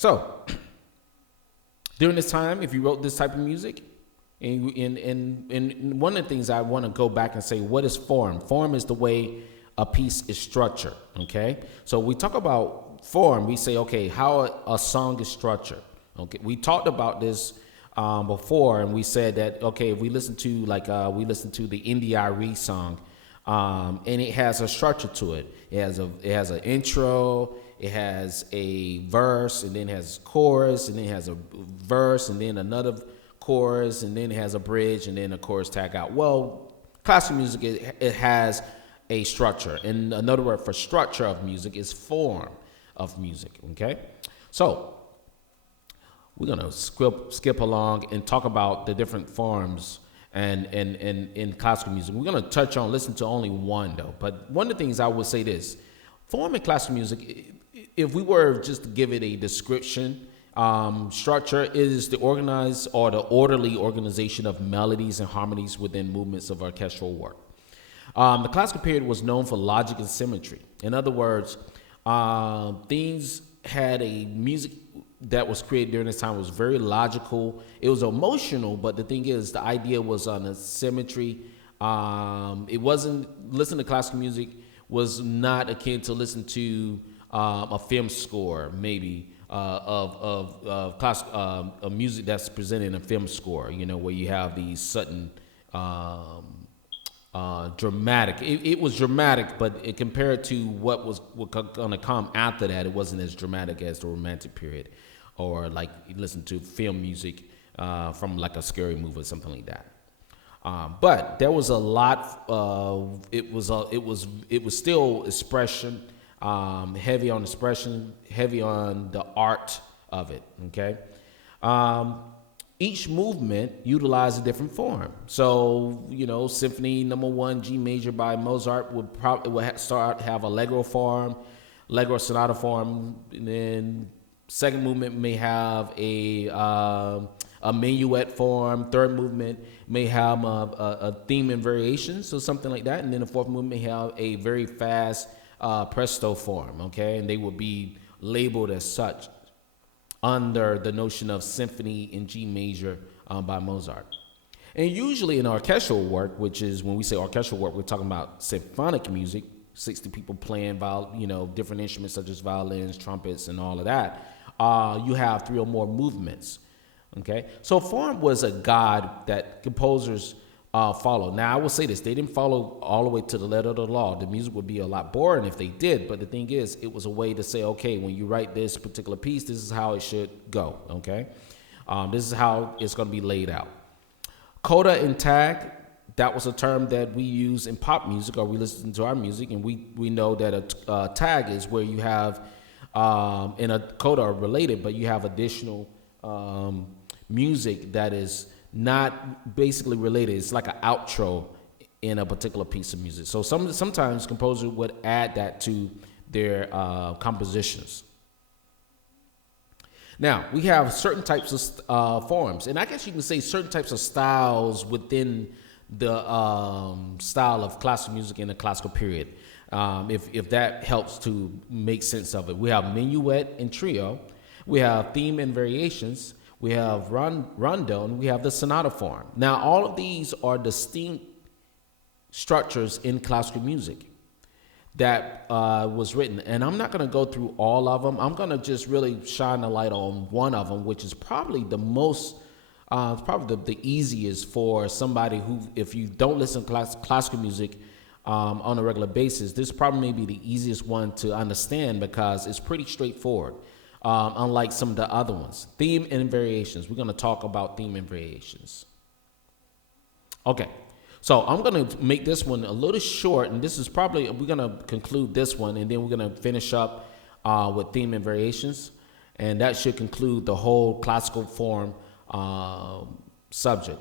So during this time, if you wrote this type of music, and one of the things I want to go back and say, what is form? Form is the way a piece is structured. Okay, so we talk about form. We say, okay, how a song is structured. Okay, we talked about this before, and we said that okay, if we listen to we listen to the India.Arie song, and it has a structure to it. It has an intro. It has a verse, and then it has chorus, and then it has a verse, and then another chorus, and then it has a bridge, and then a chorus tag out. Well, classical music, it has a structure. And another word for structure of music is form of music, okay? So we're going to skip along and talk about the different forms and in classical music. We're going to listen to only one, though. But one of the things I would say this, form in classical music, if we were just to give it a description, structure is the organized or the orderly organization of melodies and harmonies within movements of orchestral work. The classical period was known for logic and symmetry. In other words, things had a music that was created during this time was very logical. It was emotional, but the thing is, the idea was on a symmetry. It wasn't, listen to classical music was not akin to listen to a film score, maybe, of music that's presented in a film score, where you have these sudden dramatic. It was dramatic, but compared to what was going to come after that, it wasn't as dramatic as the Romantic period, or like you listen to film music from like a scary movie or something like that. But there was a lot. It was still expression, heavy on expression, heavy on the art of it. Okay. Each movement utilized a different form. So, Symphony No. 1 G major by Mozart would have allegro form, allegro sonata form, and then second movement may have a minuet form. Third movement may have a theme and variations, so something like that. And then the fourth movement may have a very fast presto form, okay? And they will be labeled as such under the notion of symphony in G major by Mozart. And usually in orchestral work, which is when we say orchestral work, we're talking about symphonic music, 60 people playing different instruments such as violins, trumpets, and all of that. You have three or more movements. Okay, so form was a guide that composers followed. Now, I will say this: they didn't follow all the way to the letter of the law. The music would be a lot boring if they did. But the thing is, it was a way to say, okay, when you write this particular piece, this is how it should go. Okay, this is how it's going to be laid out. Coda and tag. That was a term that we use in pop music, or we listen to our music, and we know that a tag is where you have and a coda are related, but you have additional music that is not basically related. It's like an outro in a particular piece of music. So sometimes composers would add that to their compositions. Now, we have certain types of forms, and I guess you can say certain types of styles within the style of classical music in the classical period, if that helps to make sense of it. We have minuet and trio. We have theme and variations. We have rondo, and we have the sonata form. Now, all of these are distinct structures in classical music that was written. And I'm not going to go through all of them. I'm going to just really shine a light on one of them, which is probably the most, the easiest for somebody who, if you don't listen to classical music on a regular basis, this probably may be the easiest one to understand because it's pretty straightforward. Unlike some of the other ones. Theme and variations. We're going to talk about theme and variations. Okay, so I'm going to make this one a little short, and this is probably, we're going to conclude this one, and then we're going to finish up with theme and variations, and that should conclude the whole classical form subject.